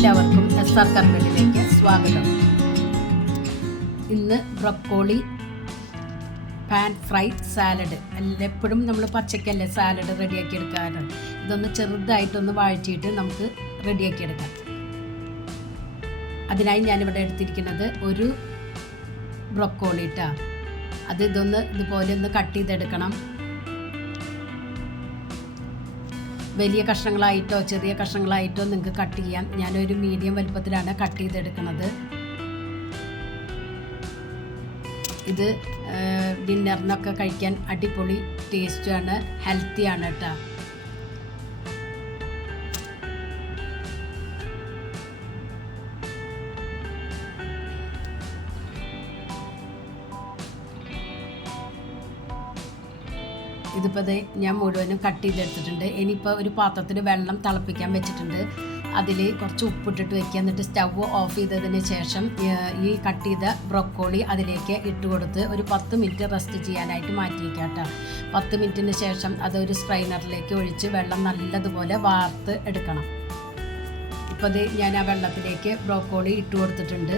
എല്ലാവർക്കും SR കറികളിലേക്ക് സ്വാഗതം. ഇന്ന് ബ്രൊക്കോളി പാൻ ഫ്രൈ സാലഡ്. എപ്പോഴും നമ്മൾ പച്ചക്കല്ലേ സാലഡ് റെഡിയാക്കി എടുക്കാറ്. ഇതൊന്ന് ചെറുതായിട്ടൊന്ന് വഴറ്റിയിട്ട് നമുക്ക് റെഡിയാക്കി എടുക്കാം. അതിനായി ഞാനിവിടെ എടുത്തിരിക്കുന്നത് ഒരു ബ്രൊക്കോളി ഇതുപോലെ ഒന്ന് കട്ട് ചെയ്തെടുക്കണം. വലിയ കഷ്ണങ്ങളായിട്ടോ ചെറിയ കഷ്ണങ്ങളായിട്ടോ നിങ്ങൾക്ക് കട്ട് ചെയ്യാം. ഞാനൊരു മീഡിയം വലുപ്പത്തിലാണ് കട്ട് ചെയ്തെടുക്കുന്നത്. ഇത് ഡിന്നറിനൊക്കെ കഴിക്കാൻ അടിപൊളി ടേസ്റ്റാണ്, ഹെൽത്തിയാണ് കേട്ടോ. ഇതിപ്പോൾ ഞാൻ മുഴുവനും കട്ട് ചെയ്തെടുത്തിട്ടുണ്ട്. ഇനിയിപ്പോൾ ഒരു പാത്രത്തിൽ വെള്ളം തിളപ്പിക്കാൻ വെച്ചിട്ടുണ്ട്. അതിൽ കുറച്ച് ഉപ്പിട്ടിട്ട് വെക്കുക. എന്നിട്ട് സ്റ്റവ് ഓഫ് ചെയ്തതിന് ശേഷം ഈ കട്ട് ചെയ്ത ബ്രൊക്കോളി അതിലേക്ക് ഇട്ട് കൊടുത്ത് ഒരു 10 മിനിറ്റ് റെസ്റ്റ് ചെയ്യാനായിട്ട് മാറ്റി വയ്ക്കുക കേട്ടോ. 10 മിനിറ്റിന് ശേഷം അതൊരു സ്ട്രെയിനറിലേക്ക് ഒഴിച്ച് വെള്ളം നല്ലതുപോലെ വാർത്ത് എടുക്കണം. ഇപ്പോൾ ഞാൻ ആ വെള്ളത്തിലേക്ക് ബ്രൊക്കോളി ഇട്ട് കൊടുത്തിട്ടുണ്ട്.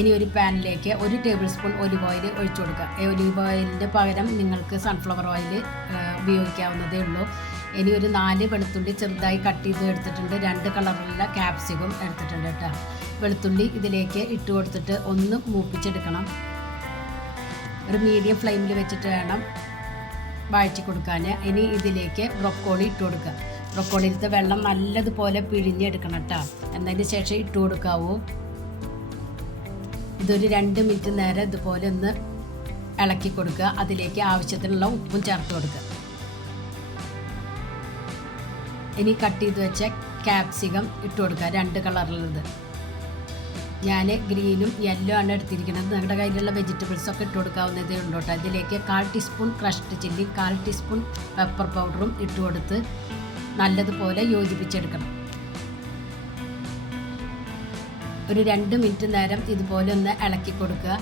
ഇനി ഒരു പാനിലേക്ക് 1 ടേബിൾ സ്പൂൺ ഒലിവ് ഓയിൽ ഒഴിച്ചു കൊടുക്കുക. ഒലിവ് ഓയിലിൻ്റെ പകരം നിങ്ങൾക്ക് സൺഫ്ലവർ ഓയിൽ ഉപയോഗിക്കാവുന്നതേ ഉള്ളൂ. ഇനി ഒരു 4 വെളുത്തുള്ളി ചെറുതായി കട്ട് ചെയ്ത് എടുത്തിട്ടുണ്ട്. 2 കളറിലുള്ള ക്യാപ്സിക്കം എടുത്തിട്ടുണ്ട് കേട്ടോ. വെളുത്തുള്ളി ഇതിലേക്ക് ഇട്ട് കൊടുത്തിട്ട് ഒന്ന് മൂപ്പിച്ചെടുക്കണം. ഒരു മീഡിയം ഫ്ലെയിമിൽ വെച്ചിട്ട് വേണം വഴറ്റി കൊടുക്കാൻ. ഇനി ഇതിലേക്ക് ബ്രൊക്കോളി ഇട്ട് കൊടുക്കുക. ബ്രൊക്കോളിയിലത്തെ വെള്ളം നല്ലതുപോലെ പിഴിഞ്ഞെടുക്കണം കേട്ടോ. എന്നതിന് ശേഷം ഇട്ട് കൊടുക്കാവൂ. ഇതൊരു 2 മിനിറ്റ് നേരം ഇതുപോലെ ഒന്ന് ഇളക്കി കൊടുക്കുക. അതിലേക്ക് ആവശ്യത്തിനുള്ള ഉപ്പും ചേർത്ത് കൊടുക്കുക. ഇനി കട്ട് ചെയ്ത് വെച്ച ക്യാപ്സിക്കം ഇട്ട് കൊടുക്കുക. 2 കളറിലുള്ളത്. ഞാൻ ഗ്രീനും യെല്ലോ ആണ് എടുത്തിരിക്കുന്നത്. നിങ്ങളുടെ കയ്യിലുള്ള വെജിറ്റബിൾസൊക്കെ ഇട്ട് കൊടുക്കാവുന്നതേ ഉള്ളൂ കേട്ടോ. ഇതിലേക്ക് 1/4 teaspoon crushed chilli, 1/4 teaspoon pepper പൗഡറും ഇട്ട് കൊടുത്ത് നല്ലതുപോലെ യോജിപ്പിച്ചെടുക്കണം. ഒരു 2 മിനിറ്റ് നേരം ഇതുപോലെ ഒന്ന് ഇളക്കി കൊടുക്കുക.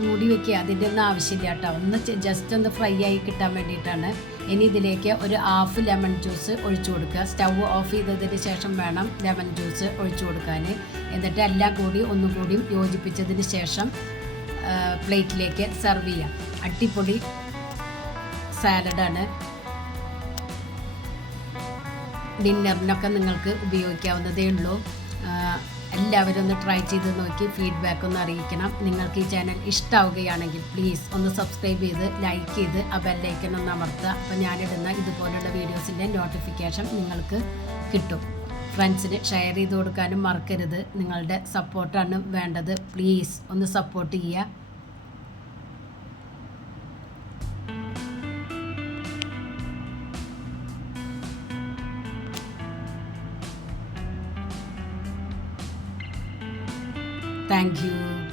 മൂടി വയ്ക്കുക. അതിൻ്റെ ഒന്നും ആവശ്യമില്ല കേട്ടോ. ഒന്ന് ജസ്റ്റ് ഒന്ന് ഫ്രൈ ആയി കിട്ടാൻ വേണ്ടിയിട്ടാണ്. ഇനി ഇതിലേക്ക് ഒരു 1/2 ലെമൺ ജ്യൂസ് ഒഴിച്ചു കൊടുക്കുക. സ്റ്റവ് ഓഫ് ചെയ്തതിന് ശേഷം വേണം ലെമൺ ജ്യൂസ് ഒഴിച്ചു കൊടുക്കാൻ. എന്നിട്ട് എല്ലാം കൂടി ഒന്നുകൂടിയും യോജിപ്പിച്ചതിന് ശേഷം പ്ലേറ്റിലേക്ക് സെർവ് ചെയ്യാം. അടിപൊളി സാലഡാണ്. ഡിന്നറിനൊക്കെ നിങ്ങൾക്ക് ഉപയോഗിക്കാവുന്നതേ ഉള്ളൂ. എല്ലാവരും ഒന്ന് ട്രൈ ചെയ്ത് നോക്കി ഫീഡ്ബാക്ക് ഒന്ന് അറിയിക്കണം. നിങ്ങൾക്ക് ഈ ചാനൽ ഇഷ്ടമാവുകയാണെങ്കിൽ പ്ലീസ് ഒന്ന് സബ്സ്ക്രൈബ് ചെയ്ത് ലൈക്ക് ചെയ്ത് ആ ബെല്ലൈക്കൺ ഒന്ന് അമർത്തുക. അപ്പോൾ ഞാനിടുന്ന ഇതുപോലുള്ള വീഡിയോസിൻ്റെ നോട്ടിഫിക്കേഷൻ നിങ്ങൾക്ക് കിട്ടും. ഫ്രണ്ട്സിന് ഷെയർ ചെയ്ത് കൊടുക്കാനും മറക്കരുത്. നിങ്ങളുടെ സപ്പോർട്ടാണ് വേണ്ടത്. പ്ലീസ് ഒന്ന് സപ്പോർട്ട് ചെയ്യുക. Thank you.